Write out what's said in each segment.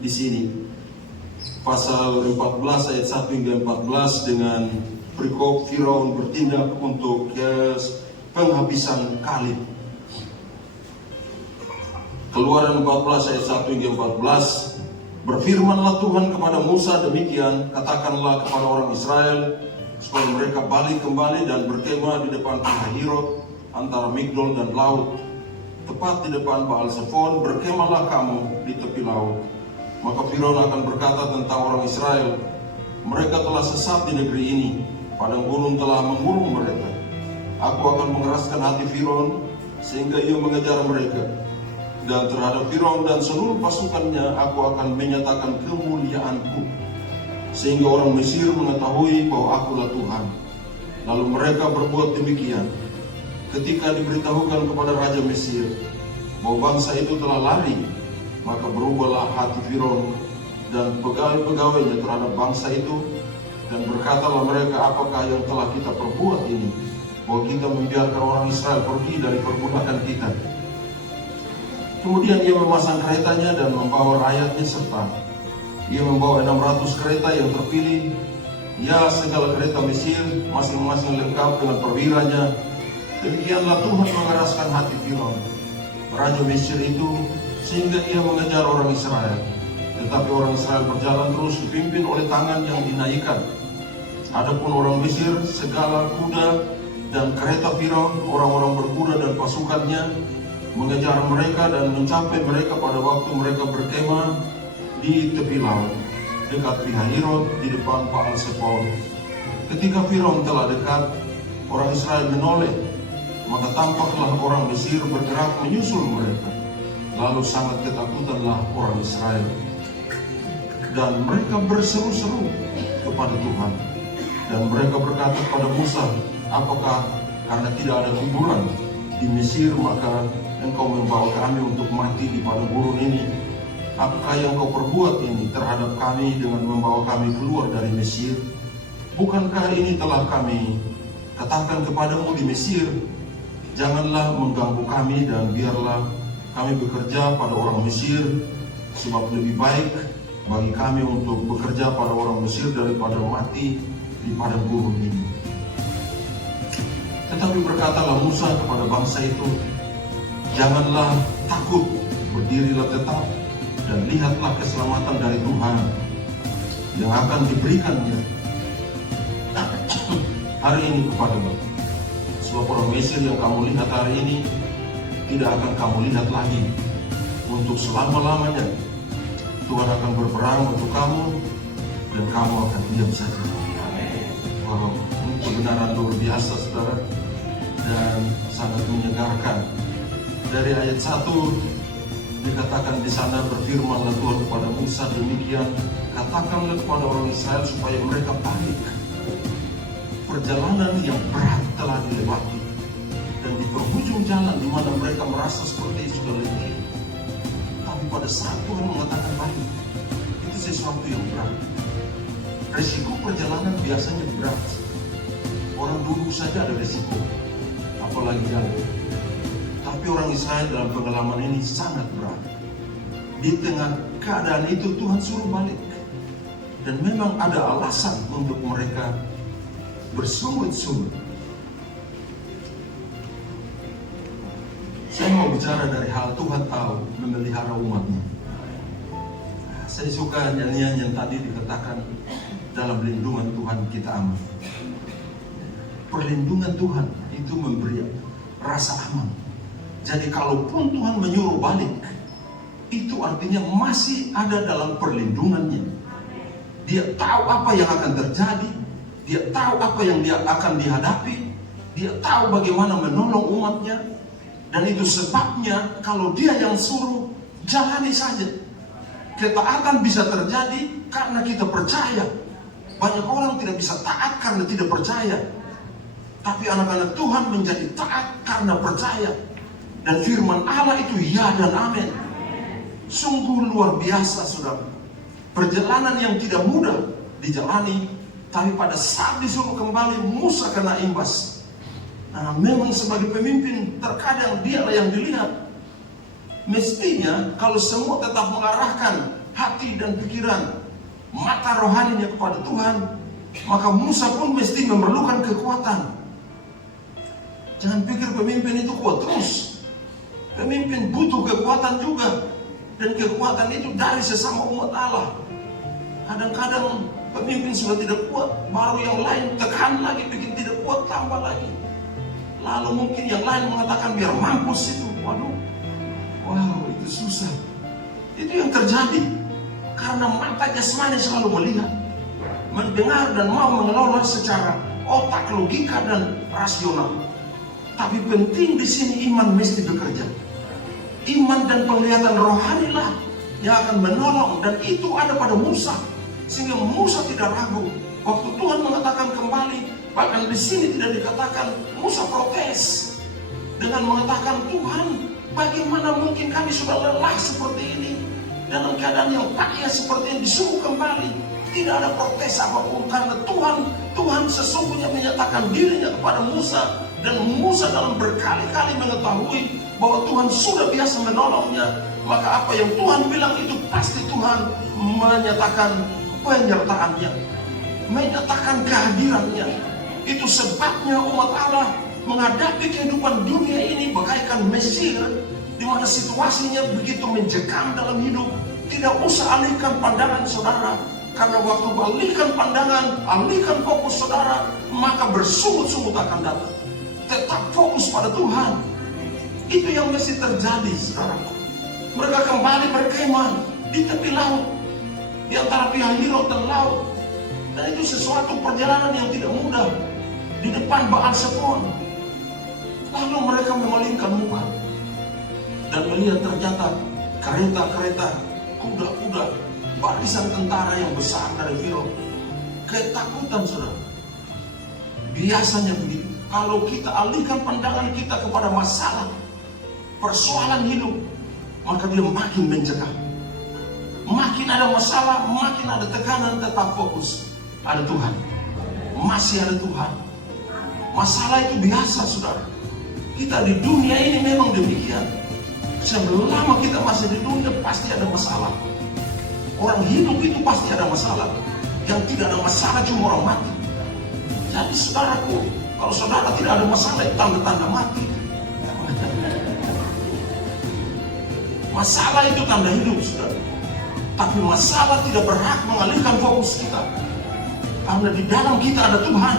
di sini. Pasal 14 ayat 1 hingga 14 dengan perikop Firaun bertindak untuk penghabisan Kaleb. Keluaran 14 ayat 1 hingga 14. Berfirmanlah Tuhan kepada Musa demikian, katakanlah kepada orang Israel supaya mereka balik kembali dan berkemah di depan Pihahirot antara Migdol dan laut, tepat di depan Baal Zephon. Berkemahlah kamu di tepi laut. Maka Firaun akan berkata tentang orang Israel, mereka telah sesat di negeri ini, padang gurun telah mengurung mereka. Aku akan mengeraskan hati Firaun sehingga ia mengejar mereka, dan terhadap Firaun dan seluruh pasukannya aku akan menyatakan kemuliaanku, sehingga orang Mesir mengetahui bahwa akulah Tuhan. Lalu mereka berbuat demikian. Ketika diberitahukan kepada Raja Mesir bahwa bangsa itu telah lari, maka berubahlah hati Firaun dan pegawai-pegawainya terhadap bangsa itu, dan berkatalah mereka, apakah yang telah kita perbuat ini, bahwa kita membiarkan orang Israel pergi dari perbudakan kita. Kemudian ia memasang keretanya dan membawa rakyatnya serta. Ia membawa 600 kereta yang terpilih, ya segala kereta Mesir, masing-masing lengkap dengan perwiranya. Demikianlah Tuhan mengeraskan hati Firaun, Raja Mesir itu, sehingga ia mengejar orang Israel. Tetapi orang Israel berjalan terus dipimpin oleh tangan yang dinaikkan. Adapun orang Mesir, segala kuda dan kereta Firaun, orang-orang berkuda dan pasukannya, mengejar mereka dan mencapai mereka pada waktu mereka berkemah di tepi laut, dekat Pihahirot di depan Baal Zephon. Ketika Firaun telah dekat, orang Israel menoleh, maka tampaklah orang Mesir bergerak menyusul mereka. Lalu sangat ketakutanlah orang Israel, dan mereka berseru-seru kepada Tuhan. Dan mereka berkata kepada Musa, apakah karena tidak ada kuburan di Mesir maka engkau membawa kami untuk mati di padang gurun ini? Apakah yang kau perbuat ini terhadap kami dengan membawa kami keluar dari Mesir? Bukankah ini telah kami katakan kepadamu di Mesir, janganlah mengganggu kami dan biarlah kami bekerja pada orang Mesir, sebab lebih baik bagi kami untuk bekerja pada orang Mesir daripada mati di padang gurun ini. Tetapi berkatalah Musa kepada bangsa itu, janganlah takut, berdirilah tetap dan lihatlah keselamatan dari Tuhan yang akan diberikannya hari ini kepadamu. Sebab orang Mesir yang kamu lihat hari ini tidak akan kamu lihat lagi untuk selama-lamanya. Tuhan akan berperang untuk kamu dan kamu akan diam saja. Wow, ini kebenaran luar biasa, saudara, dan sangat menyegarkan. Dari ayat 1 dikatakan di sana, berfirmanlah Tuhan kepada Musa demikian, katakanlah kepada orang Israel supaya mereka balik. Perjalanan yang berat telah dilewati, dan di penghujung jalan di mana mereka merasa seperti sudah letih. Tapi pada saat Tuhan mengatakan balik, itu sesuatu yang berat. Resiko perjalanan biasanya berat. Orang dulu saja ada resiko, apalagi jalan. Tapi orang Israel dalam pengalaman ini sangat berat. Di tengah keadaan itu Tuhan suruh balik. Dan memang ada alasan untuk mereka bersungut-sungut. Saya mau bicara dari hal Tuhan tahu memelihara umatnya. Saya suka nyanyian yang tadi dikatakan, dalam lindungan Tuhan kita aman. Perlindungan Tuhan itu memberi rasa aman. Jadi kalaupun Tuhan menyuruh balik, itu artinya masih ada dalam perlindungannya. Dia tahu apa yang akan terjadi, dia tahu apa yang dia akan dihadapi, dia tahu bagaimana menolong umatnya. Dan itu sebabnya kalau dia yang suruh, jalani saja. Ketaatan bisa terjadi karena kita percaya. Banyak orang tidak bisa taat karena tidak percaya. Tapi anak-anak Tuhan menjadi taat karena percaya. Dan firman Allah itu ya dan amin. Sungguh luar biasa, saudara. Perjalanan yang tidak mudah dijalani, tapi pada saat disuruh kembali, Musa kena imbas. Nah, memang sebagai pemimpin terkadang dialah yang dilihat. Mestinya kalau semua tetap mengarahkan hati hati dan pikiran, mata rohaninya kepada Tuhan, maka Musa pun mesti memerlukan kekuatan. Jangan pikir pemimpin itu kuat terus. Pemimpin butuh kekuatan juga. Dan kekuatan itu dari sesama umat Allah. Kadang-kadang pemimpin sudah tidak kuat, baru yang lain tekan lagi, bikin tidak kuat, tambah lagi. Lalu mungkin yang lain mengatakan biar mampus itu. Waduh, wow, itu susah. Itu yang terjadi karena mata jasmani selalu melihat, mendengar dan mau mengelola secara otak, logika dan rasional. Tapi penting di sini iman mesti bekerja. Iman dan penglihatan rohanilah yang akan menolong, dan itu ada pada Musa. Sehingga Musa tidak ragu. Waktu Tuhan mengatakan kembali, bahkan di sini tidak dikatakan, Musa protes dengan mengatakan, Tuhan, bagaimana mungkin kami sudah lelah seperti ini, dalam keadaan yang payah seperti ini, disuruh kembali. Tidak ada protes apapun, karena Tuhan sesungguhnya menyatakan dirinya kepada Musa, dan Musa dalam berkali-kali mengetahui bahwa Tuhan sudah biasa menolongnya. Maka apa yang Tuhan bilang itu pasti Tuhan menyatakan penyertaannya, menyatakan kehadirannya. Itu sebabnya umat Allah menghadapi kehidupan dunia ini bagaikan Mesir, di mana situasinya begitu mencekam dalam hidup. Tidak usah alihkan pandangan saudara, karena waktu alihkan pandangan, alihkan fokus saudara, maka bersungut-sungut akan datang. Tetap fokus pada Tuhan. Itu yang mesti terjadi, saudaraku. Mereka kembali berkemah di tepi laut, di antara pihak Hirot dan laut. Dan itu sesuatu perjalanan yang tidak mudah, di depan Baal Zefon. Lalu mereka memalingkan muka dan melihat ternyata kereta-kereta, kuda-kuda, barisan tentara yang besar dari Firaun. Ketakutan, saudara. Biasanya begitu. Kalau kita alihkan pandangan kita kepada masalah, persoalan hidup, maka dia makin mencegah. Makin ada masalah, makin ada tekanan, tetap fokus. Ada Tuhan. Masih ada Tuhan. Masalah itu biasa, saudara. Kita di dunia ini memang demikian. Selama kita masih di dunia, pasti ada masalah. Orang hidup itu pasti ada masalah. Yang tidak ada masalah cuma orang mati. Jadi saudaraku, kalau saudara tidak ada masalah, itu tanda-tanda mati. Masalah itu tanda hidup, saudara. Tapi masalah tidak berhak mengalihkan fokus kita. Karena di dalam kita ada Tuhan.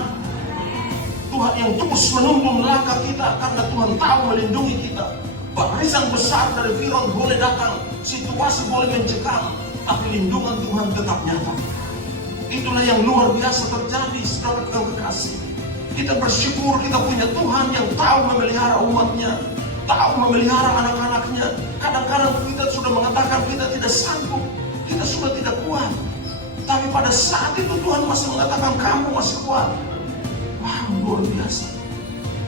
Tuhan yang terus menuntun langkah kita, karena Tuhan tahu melindungi kita. Barisan besar dari Firaun boleh datang, situasi boleh mencekam, tapi lindungan Tuhan tetap nyata. Itulah yang luar biasa terjadi, saudara yang kekasih. Kita bersyukur kita punya Tuhan yang tahu memelihara umatnya, tahu memelihara anak-anaknya. Kadang-kadang kita sudah mengatakan kita tidak sanggup, kita sudah tidak kuat. Tapi pada saat itu Tuhan masih mengatakan kamu masih kuat. Wah, luar biasa.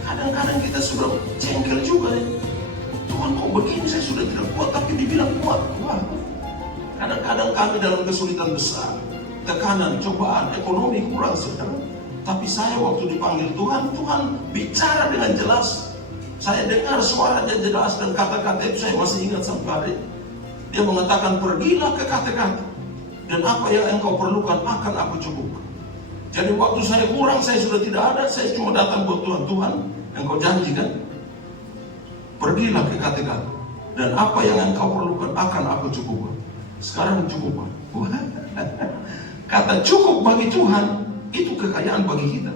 Kadang-kadang kita sudah jengkel juga ya. Tuhan kok begini, saya sudah tidak kuat tapi dibilang kuat. Wah. Kadang-kadang kami dalam kesulitan besar, tekanan, cobaan, ekonomi kurang, saudara. Tapi saya waktu dipanggil Tuhan, Tuhan bicara dengan jelas. Saya dengar suaranya jelas dan kata-kata itu saya masih ingat sampai hari. Dia mengatakan, pergilah ke kata-kata, dan apa yang engkau perlukan akan aku cukupkan. Jadi waktu saya kurang, saya sudah tidak ada, saya cuma datang buat Tuhan. Tuhan, engkau janjikan, pergilah ke kata-kata, dan apa yang engkau perlukan akan aku cukupkan. Sekarang cukupkan. Kata cukup bagi Tuhan, itu kekayaan bagi kita.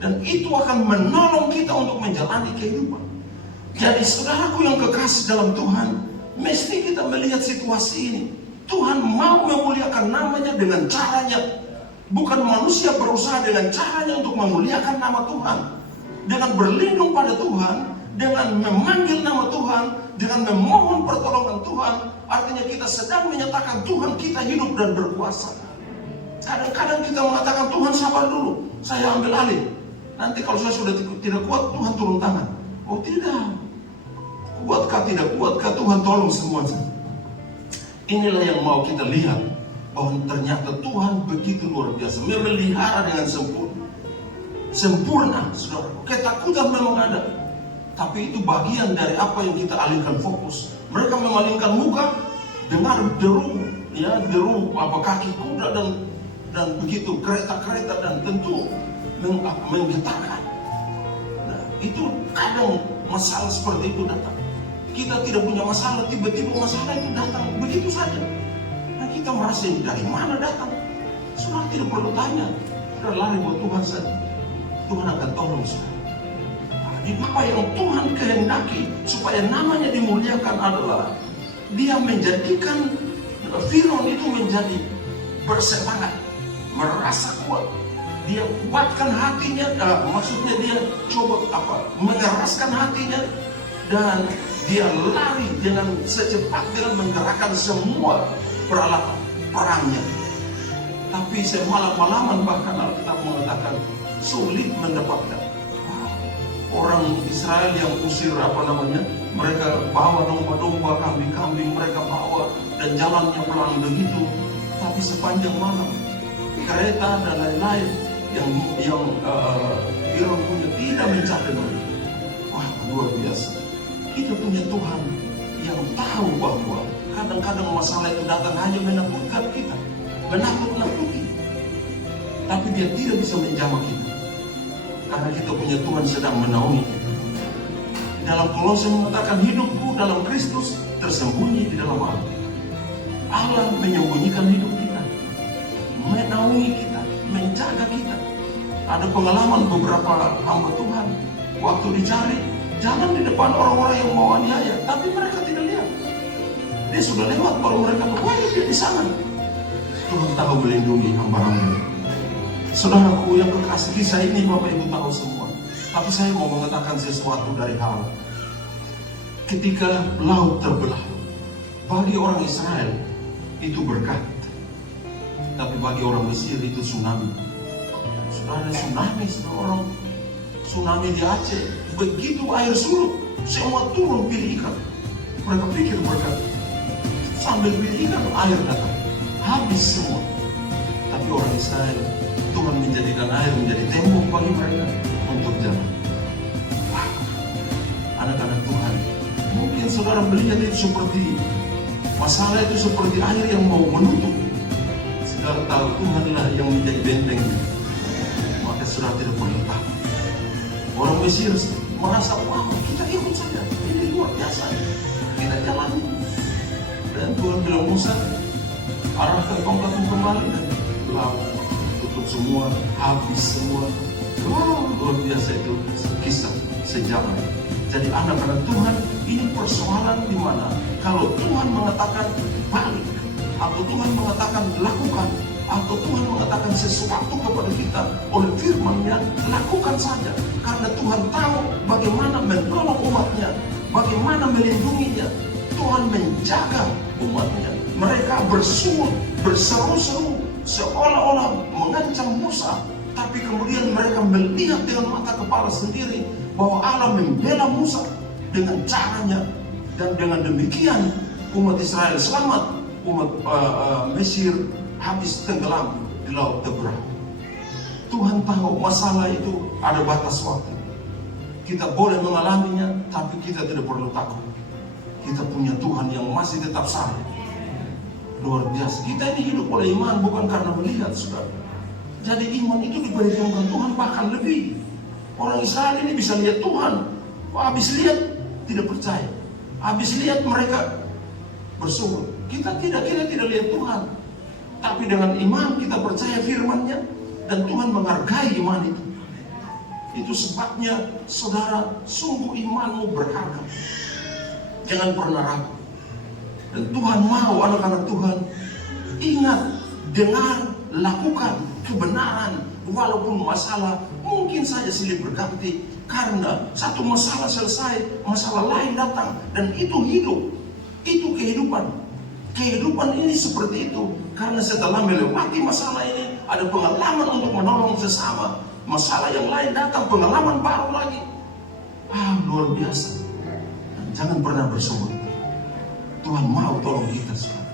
Dan itu akan menolong kita untuk menjalani kehidupan. Jadi saudaraku yang kekasih dalam Tuhan, mesti kita melihat situasi ini. Tuhan mau memuliakan namanya dengan caranya. Bukan manusia berusaha dengan caranya untuk memuliakan nama Tuhan. Dengan berlindung pada Tuhan, dengan memanggil nama Tuhan, dengan memohon pertolongan Tuhan. Artinya kita sedang menyatakan Tuhan kita hidup dan berkuasa. Kadang-kadang kita mengatakan Tuhan sabar dulu, saya ambil alih. Nanti kalau saya sudah tidak kuat, Tuhan turun tangan. Oh tidak. Kuatkah tidak kuatkah, Tuhan tolong semuanya. Inilah yang mau kita lihat, bahwa ternyata Tuhan begitu luar biasa, memelihara dengan sempurna. Sempurna, saudara. Ketakutan memang ada, tapi itu bagian dari apa yang kita alihkan fokus. Mereka memalingkan muka, dengar deru, ya deru kaki kuda dan begitu kereta-kereta dan tentu menggetarkan. Nah, itu kadang masalah seperti itu datang. Kita tidak punya masalah, tiba-tiba masalah itu datang begitu saja. Nah, kita merasa dari mana datang? Saudara tidak perlu tanya, saudara lari buat Tuhan saja. Tuhan akan tolong saudara. Apa yang Tuhan kehendaki supaya namanya dimuliakan adalah Dia menjadikan Firaun itu menjadi bersemangat, merasa kuat. Dia kuatkan hatinya, maksudnya dia coba mengeraskan hatinya, dan dia lari dengan secepat dengan menggerakkan semua peralatan perangnya. Tapi semalam-malaman bahkan Alkitab mengatakan sulit mendapatkan. Orang Israel yang usir mereka bawa domba-domba, kambing-kambing, mereka bawa dan jalannya pelan begitu. Tapi sepanjang malam kereta dan lain-lain yang Firaun punya tidak mencari mereka. Wah, luar biasa. Kita punya Tuhan yang tahu bahwa kadang-kadang masalah itu datang hanya menakutkan kita, menakut-nakuti. Tapi Dia tidak bisa menjamah kita. Karena kita punya Tuhan sedang menaungi kita. Dalam Kolose mengatakan hidupku dalam Kristus tersembunyi di dalam Allah. Allah menyembunyikan hidup kita, menaungi kita, menjaga kita. Ada pengalaman beberapa hamba Tuhan waktu dicari, jangan di depan orang-orang yang mau aniaya, tapi mereka tidak lihat. Dia sudah lewat, baru mereka berwajib dia di sana. Tuhan tahu melindungi hamba-hamba. Saudaraku yang kekasih, kisah ini Bapak Ibu tahu semua. Tapi saya mau mengatakan sesuatu dari hal. Ketika laut terbelah, bagi orang Israel itu berkat, tapi bagi orang Mesir itu tsunami. Saudara, tsunami di Aceh, begitu air surut, semua turun pilih ikan. Mereka pikir berkat, sambil pilih ikan air datang, habis semua. Tapi orang Israel, Tuhan menjadikan air menjadi tembok bagi mereka untuk jalan. Anak-anak Tuhan, mungkin saudara melihat itu seperti masalah itu seperti air yang mau menutup. Saudara tahu Tuhanlah yang menjadi bentengnya, maka saudara tidak perlu takut. Orang Mesir merasa, wah kita ikut saja, ini luar biasa, kita jalani. Dan Tuhan bilang, Musa, arahkan tongkatmu kembali, dan laut tutup semua, habis semua. Wow, luar biasa itu kisah sejarah. Jadi anak-anak Tuhan, ini persoalan di mana kalau Tuhan mengatakan balik, atau Tuhan mengatakan lakukan, atau Tuhan mengatakan sesuatu kepada kita oleh firman-Nya, lakukan saja. Karena Tuhan tahu bagaimana menolong umatnya, bagaimana melindunginya. Tuhan menjaga umatnya. Mereka berseru-seru seolah-olah mengancam Musa, tapi kemudian mereka melihat dengan mata kepala sendiri bahwa Allah membela Musa dengan caranya, dan dengan demikian umat Israel selamat, umat Mesir habis tenggelam di laut terbelah. Tuhan tahu masalah itu ada batas waktu. Kita boleh mengalaminya, tapi kita tidak perlu takut. Kita punya Tuhan yang masih tetap sama. Luar biasa. Kita ini hidup oleh iman, bukan karena melihat, saudara. Jadi iman itu diberikan Tuhan bahkan lebih. Orang Israel ini bisa lihat Tuhan. Habis lihat tidak percaya. Habis lihat mereka bersyukur. Kita tidak lihat Tuhan. Tapi dengan iman kita percaya firman-Nya, dan Tuhan menghargai iman itu. Itu sebabnya saudara, sungguh imanmu berharga. Jangan pernah ragu. Dan Tuhan mau anak-anak Tuhan ingat, dengar, lakukan kebenaran. Walaupun masalah mungkin saja silih berganti, karena satu masalah selesai, masalah lain datang, dan itu hidup, itu kehidupan. Kehidupan ini seperti itu, karena setelah melewati masalah ini ada pengalaman untuk menolong sesama. Masalah yang lain datang, pengalaman baru lagi. Luar biasa. Dan jangan pernah bersombong. Tuhan mau tolong kita semua.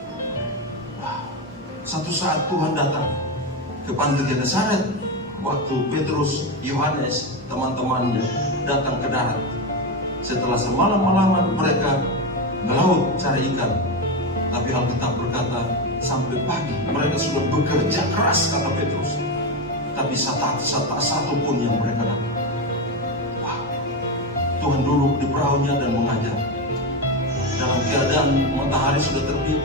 Satu saat Tuhan datang ke pantai Genesaret, waktu Petrus, Yohanes, teman-temannya datang ke darat. Setelah semalam-malaman mereka melaut cari ikan, tapi Alkitab berkata sampai pagi. Mereka sudah bekerja keras, kata Petrus. Tapi satu pun yang mereka dapat. Wow. Tuhan duduk di perahunya dan mengajar. Dalam keadaan matahari sudah terbit.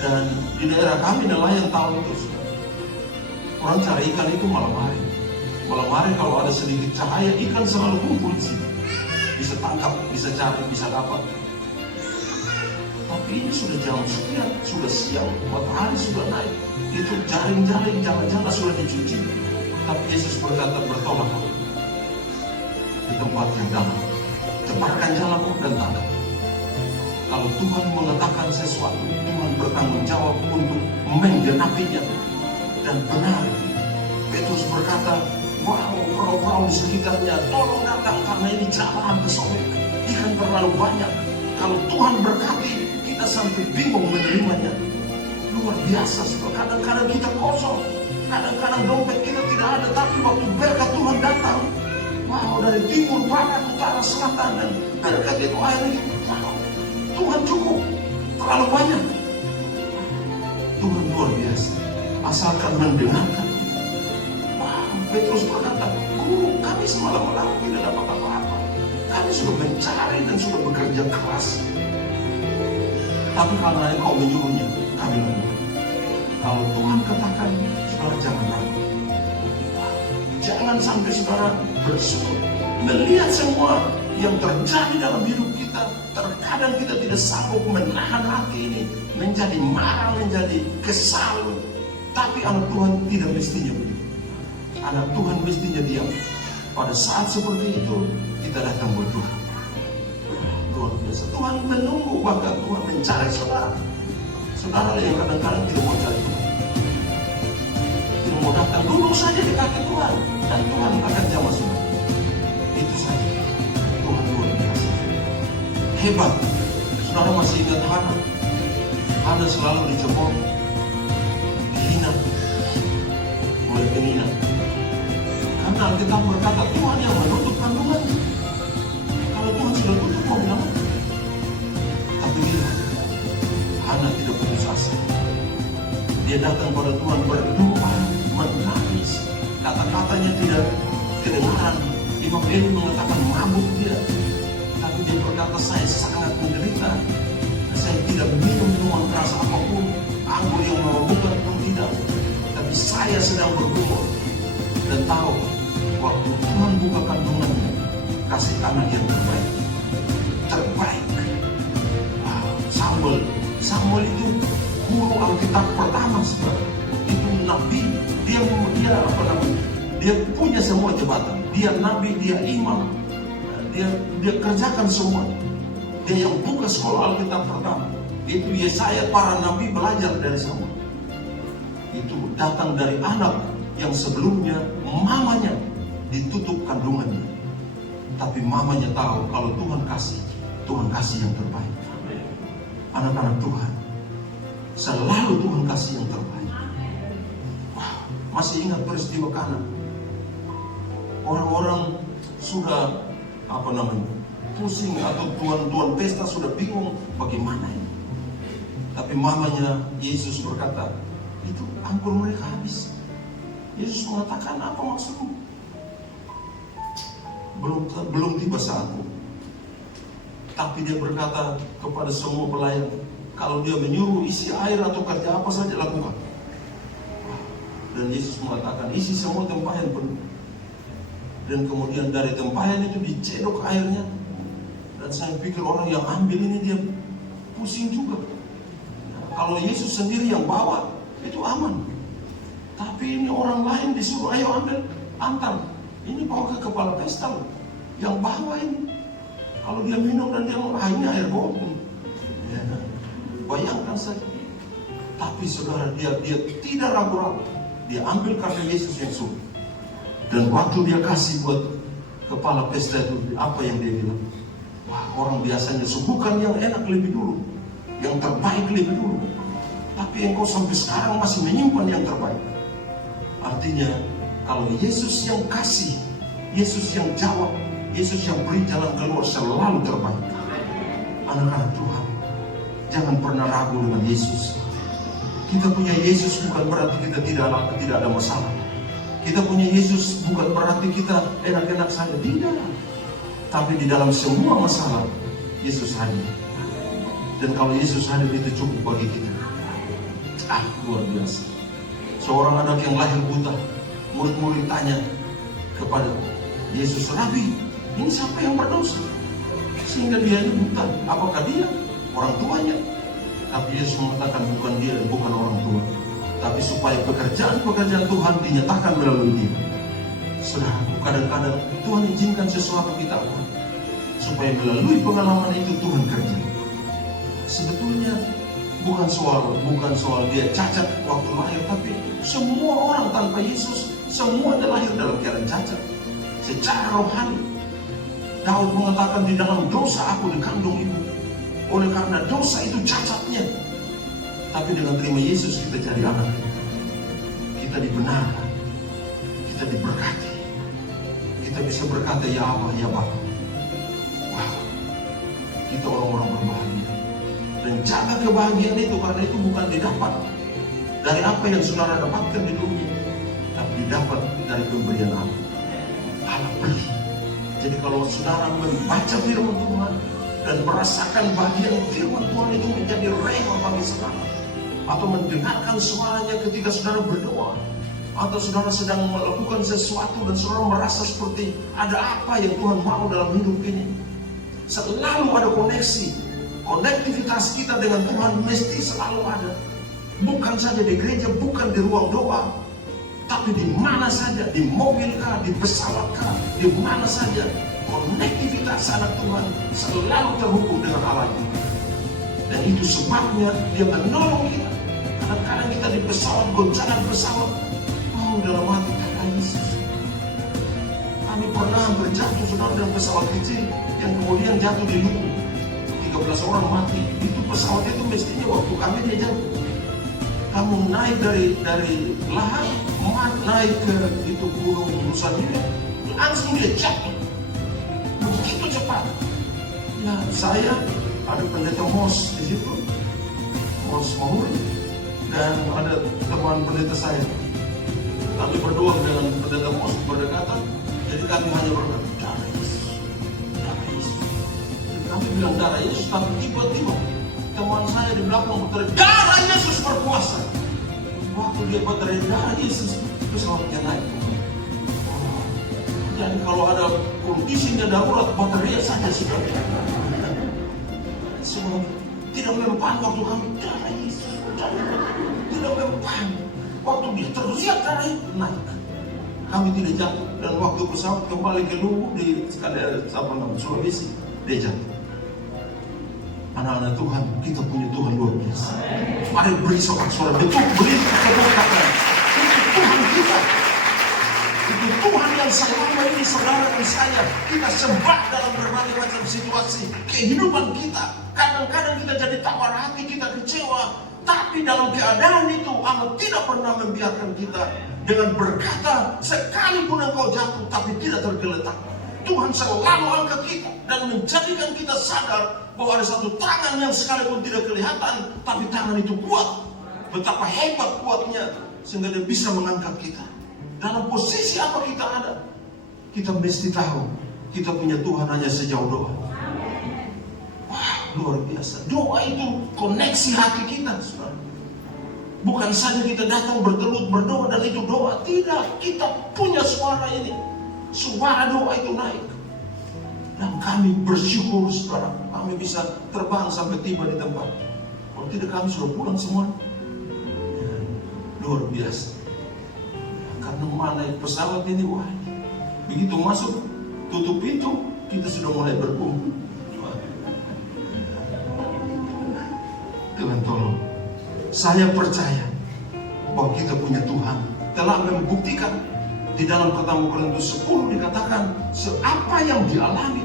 Dan di daerah kami nelayan tahu itu. Orang cari ikan itu malam hari. Malam hari kalau ada sedikit cahaya, ikan selalu kumpul di situ. Bisa tangkap, bisa cari, bisa dapat. Tapi ini sudah jam sekian, sudah siang, matahari sudah naik. Itu jaring-jaring, jala-jala sudah dicuci. Tapi Yesus berkata, bertolak di tempat yang dalam. Cepatkan jalanmu dan tangkap. Kalau Tuhan mengatakan sesuatu, Tuhan bertanggung jawab untuk menggenapinya. Dan benar, Petrus berkata, wow, perahu-perahu di sekitarnya, tolong datang karena ini jalan kesobek. Ikan terlalu banyak. Kalau Tuhan berkati, kita sampai bingung menerimanya. Luar biasa, kadang-kadang kita kosong, kadang-kadang dompet kita tidak ada, tapi waktu berkat Tuhan datang, wow, dari timur, barat, utara, selatan, dan berkat itu akhirnya, wow, Tuhan cukup, terlalu banyak. Tuhan luar biasa, asalkan mendengarkan. Wow, Petrus berkata, Guru, kami semalam malam tidak dapat apa-apa. Kami sudah mencari dan sudah bekerja keras. Tapi karena Engkau menyuruhnya, kami lakukan. Kalau Tuhan katakan, saudara jangan ragu. Jangan sampai saudara bersyukur melihat semua yang terjadi dalam hidup kita. Terkadang kita tidak sanggup menahan hati ini, menjadi marah, menjadi kesal. Tapi anak Tuhan tidak mestinya begitu. Anak Tuhan mestinya diam. Pada saat seperti itu, kita datang berdoa. Luar biasa. Tuhan menunggu, bahkan Tuhan mencari saudara. Saudara yang kadang-kadang tidak mau cari Tuhan. Tidak mau datang, duduk saja di kaki Tuhan. Dan Tuhan akan jawab semua. Itu saja. Tuhan luar biasa. Hebat. Saudara masih ingat Hana? Hana selalu dicemooh, dihina oleh penina. Karena Alkitab berkata Tuhan yang menutup kandungannya. Kalau Tuhan sudah tutup, mau bilang apa? Tapi dia, Hana tidak putus asa. Dia datang pada Tuhan berdoa, menangis. Kata-katanya tidak kedengaran. Imam Eli mengatakan mabuk dia. Tapi dia berkata, saya sangat menderita. Saya tidak minum minuman keras apapun, anggur yang memabukkan pun tidak. Tapi saya sedang bergumul dan tahu waktu Tuhan buka kandungannya, kasih anak yang terbaik. Terbaik. Wow. Samuel itu guru Alkitab pertama, saudara. Itu nabi, dia punya semua jabatan. Dia nabi, dia imam, dia kerjakan semua. Dia yang buka sekolah Alkitab pertama. Itu Yesaya, para nabi belajar dari Samuel. Itu datang dari anak yang sebelumnya mamanya ditutup kandungannya. Tapi mamanya tahu kalau Tuhan kasih yang terbaik. Anak-anak Tuhan, selalu Tuhan kasih yang terbaik. Wow, masih ingat peristiwa Kana? Orang-orang sudah pusing, atau tuan-tuan pesta sudah bingung bagaimana ini. Tapi mamanya Yesus berkata, itu anggur mereka habis. Yesus mengatakan, apa maksudmu? Belum tiba saatku. Tapi dia berkata kepada semua pelayan, kalau dia menyuruh isi air atau kerja apa saja lakukan. Dan Yesus mengatakan, isi semua tempayan penuh. Dan kemudian dari tempayan itu dicedok airnya. Dan saya pikir orang yang ambil ini dia pusing juga. Kalau Yesus sendiri yang bawa, itu aman. Tapi ini orang lain disuruh, ayo ambil, antar. Ini bawa ke kepala pesta loh. Yang bawa ini. Kalau dia minum dan dia ini air bohong. Ya, bayangkan saja. Tapi saudara, dia tidak ragu-ragu. Dia ambil karena Yesus yang suruh. Dan waktu dia kasih buat kepala pesta itu, apa yang dia bilang? Wah, orang biasanya suguhkan yang enak lebih dulu, yang terbaik lebih dulu. Tapi engkau sampai sekarang masih menyimpan yang terbaik. Artinya, kalau Yesus yang kasih, Yesus yang jawab, Yesus yang beri jalan keluar selalu terbaik. Anak-anak Tuhan, jangan pernah ragu dengan Yesus. Kita punya Yesus bukan berarti kita tidak ada masalah. Kita punya Yesus bukan berarti kita enak-enak saja. Tidak. Tapi di dalam semua masalah, Yesus hadir. Dan kalau Yesus hadir itu cukup bagi kita. Luar biasa. Seorang anak yang lahir buta, murid-murid tanya kepada Yesus, Rabi, ini siapa yang berdosa sehingga dia ini buta? Apakah dia? Orang tuanya? Tapi Yesus mengatakan bukan dia dan bukan orang tua, tapi supaya pekerjaan-pekerjaan Tuhan dinyatakan melalui dia. Saudaraku, kadang-kadang Tuhan izinkan sesuatu kita supaya melalui pengalaman itu Tuhan kerja. Sebetulnya bukan soal dia cacat waktu lahir, tapi semua orang tanpa Yesus semuanya lahir dalam keadaan cacat. Secara rohani, Daud mengatakan di dalam dosa aku dikandung ibu. Oleh karena dosa itu cacatnya. Tapi dengan terima Yesus kita jadi anak. Kita dibenarkan. Kita diberkati. Kita bisa berkata ya Abah, ya Bapa. Wow. Kita orang-orang berbahagia. Dan jaga kebahagiaan itu, karena itu bukan didapat dari apa yang saudara dapatkan di dunia, tapi didapat dari pemberian Allah. Allah beri. Jadi kalau saudara membaca firman Tuhan dan merasakan bagian firman Tuhan itu menjadi rema bagi saudara, atau mendengarkan suaranya ketika saudara berdoa, atau saudara sedang melakukan sesuatu dan saudara merasa seperti ada apa yang Tuhan mau dalam hidup ini, selalu ada koneksi. Konektivitas kita dengan Tuhan mesti selalu ada. Bukan saja di gereja, bukan di ruang doa, tapi di mana saja, di mobil kah, di pesawat kah, di mana saja, konektivitas anak Tuhan selalu terhubung dengan Allah kita. Dan itu sebabnya dia menolong kita. Kadang-kadang kita di pesawat, goncangan pesawat, dalam hati kata Yesus. Kami pernah berjatuh saudara dalam pesawat kecil yang kemudian jatuh di lumpur. 13 orang mati. Itu pesawat itu mestinya waktu kami dia jatuh. Kamu naik dari lahan, naik ke itu gunung Nusa Dua, langsung dia jatuh. Begitu cepat. Ya, saya ada pendeta Mos di situ, Mos Mahuri, dan ada teman pendeta saya. Kami berdoa dengan pendeta Mos berdekatan, jadi kami hanya berkata, darah Yesus, darah Yesus. Kami bilang darah Yesus, tapi tiba-tiba teman saya di belakang berteriak, darah Yesus berkuasa. Waktu dia berteriak darah Yesus, pesawatnya naik. Jadi kalau ada kondisinya darurat, baterai saja sudah. Semua tidak mempan waktu kami darah Yesus, tidak mempan. Waktu dia teriak darah itu naik. Kami tidak jatuh, dan waktu pesawat kembali ke Luwu di Sulawesi, dia jatuh. Anak-anak Tuhan, kita punya Tuhan luar biasa. Mari beri sorak-sorai, betul, beri kemuliaan. Itu Tuhan kita. Itu Tuhan yang selama ini saudara dan saya kita sembah dalam berbagai macam situasi kehidupan kita. Kadang-kadang kita jadi tawar hati, kita kecewa, tapi dalam keadaan itu Allah tidak pernah membiarkan kita dengan berkata, sekalipun engkau jatuh tapi tidak tergeletak. Tuhan selalu angkat kita dan menjadikan kita sadar bahwa ada satu tangan yang sekalipun tidak kelihatan, tapi tangan itu kuat. Betapa hebat kuatnya sehingga dia bisa mengangkat kita. Dalam posisi apa kita ada, kita mesti tahu kita punya Tuhan hanya sejauh doa. Wah, luar biasa. Doa itu koneksi hati kita, saudara. Bukan saja kita datang bertelut berdoa dan itu doa. Tidak, kita punya suara ini. Suara doa itu naik. Dan kami bersyukur, saudara, kami bisa terbang sampai tiba di tempat. Kalau tidak kami sudah pulang semua. Luar biasa. Karena naik pesawat ini, wah, begitu masuk, tutup pintu, kita sudah mulai berkumpul. Tuhan tolong. Saya percaya bahwa kita punya Tuhan telah membuktikan. Di dalam pertama Korintus 10 dikatakan, apa yang dialami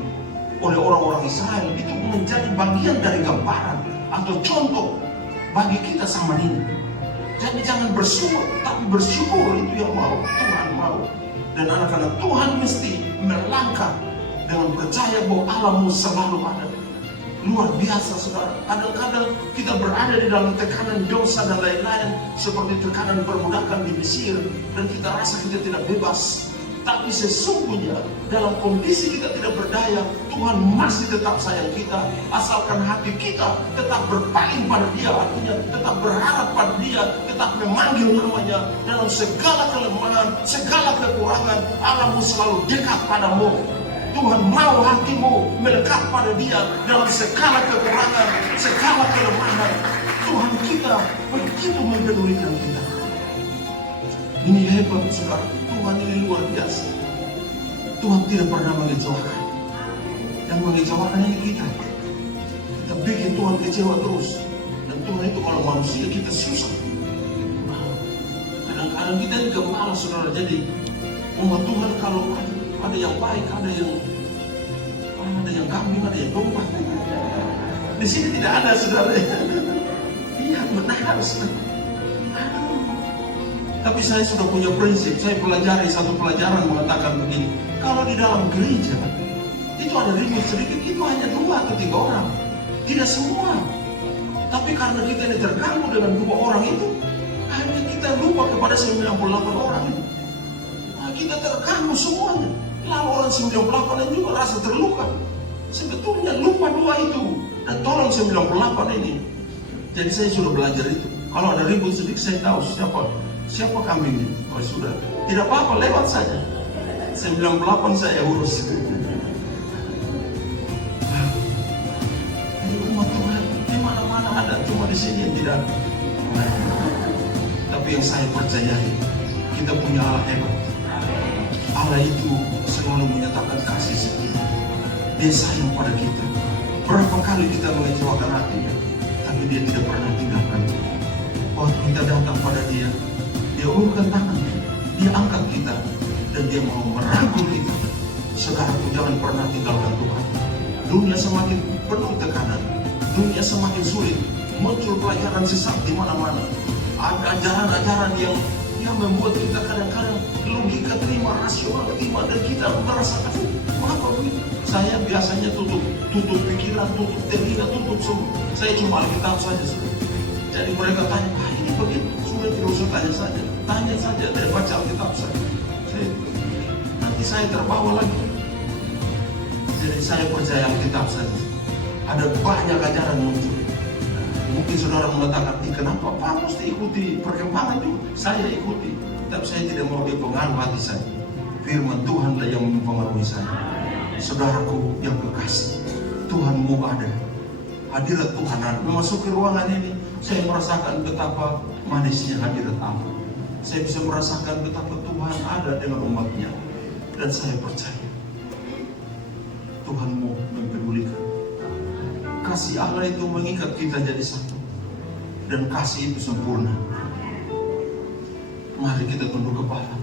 oleh orang-orang Israel itu menjadi bagian dari gambaran atau contoh bagi kita sama ini. Jadi jangan bersyukur, tapi bersyukur itu yang mau Tuhan mau. Dan anak-anak Tuhan mesti melangkah dengan percaya bahwa Allah selalu ada. luar biasa, saudara. Kadang-kadang kita berada di dalam tekanan dosa dan lain-lain, seperti tekanan perbudakan di Mesir, dan kita rasa kita tidak bebas. Tapi sesungguhnya dalam kondisi kita tidak berdaya, Tuhan masih tetap sayang kita, asalkan hati kita tetap berpaling pada Dia, artinya tetap berharap pada Dia, tetap memanggil namanya. Dalam segala kelemahan, segala kekurangan, Allahmu selalu dekat padamu. Tuhan mau hatimu melekat pada Dia dalam segala kekurangan, segala kelemahan. Tuhan kita begitu mempedulikan kita. Ini hebat, saudara. Tuhan ini luar biasa. Tuhan tidak pernah mengecewakan. Yang mengecewakan ini kita. Kita bikin Tuhan kecewa terus. Dan Tuhan itu kalau manusia kita susah. Kadang-kadang kita juga malas, saudara. Jadi umat Tuhan kalau ada yang baik, ada yang kambing, ada yang domba. Di sini tidak ada, saudara. Iya, benar, saudara. Tapi saya sudah punya prinsip. Saya pelajari satu pelajaran mengatakan begini: kalau di dalam gereja itu ada ribut sedikit, itu hanya 2 atau 3 orang, tidak semua. Tapi karena kita ini terganggu dengan 2 orang itu, hanya kita lupa kepada 98 orang itu. Nah, kita terganggu semuanya. Lalu orang 98 yang juga rasa terluka. Sebetulnya lupa 2 itu, dan tolong 98 ini. Jadi saya sudah belajar itu. Kalau ada ribut sedikit, saya tahu siapa kambingnya. Oh sudah, tidak apa-apa, lewat saja. 98 saya urus. Ini umat Tuhan di mana-mana ada, cuma di sini yang tidak. Tapi yang saya percayai, kita punya Allah hebat. Allah itu selalu menyatakan kasih setia. Dia sayang pada kita. Berapa kali kita mengecewakan hatinya, tapi Dia tidak pernah tinggalkan kita. Waktu kita datang pada Dia ulurkan tangan, Dia angkat kita, dan Dia mau merangkul kita. Saudaraku, jangan pernah tinggalkan Tuhan. Dunia semakin penuh tekanan, dunia semakin sulit, muncul pelajaran sesat di mana-mana. Ada ajaran-ajaran yang membuat kita kadang-kadang logika terima, rasional terima, dan kita merasakan mengapa begitu. Saya biasanya tutup pikiran, tutup telinga, tutup semua. Saya cuma Alkitab saja. Jadi mereka tanya, ini begitu, sudah tidak usah tanya saja, dari baca Alkitab saja. Nanti saya terbawa lagi. Jadi saya percaya Alkitab saja. Ada banyak ajaran muncul. Mungkin saudara mengatakan, kenapa Pak mesti ikuti perkembangan itu? Saya ikuti, tapi saya tidak mau dipengaruhi hati saya. Firman Tuhanlah yang mempengaruhi saya. Saudaraku yang kekasih, Tuhanmu ada. Hadirat Tuhan ada. Memasuki ruangan ini, saya merasakan betapa manisnya hadirat Allah. Saya bisa merasakan betapa Tuhan ada dengan umatnya. Dan saya percaya Tuhanmu mempedulikan. Kasih Allah itu mengikat kita jadi satu. Dan kasih itu sempurna. Mari kita tunduk kepala.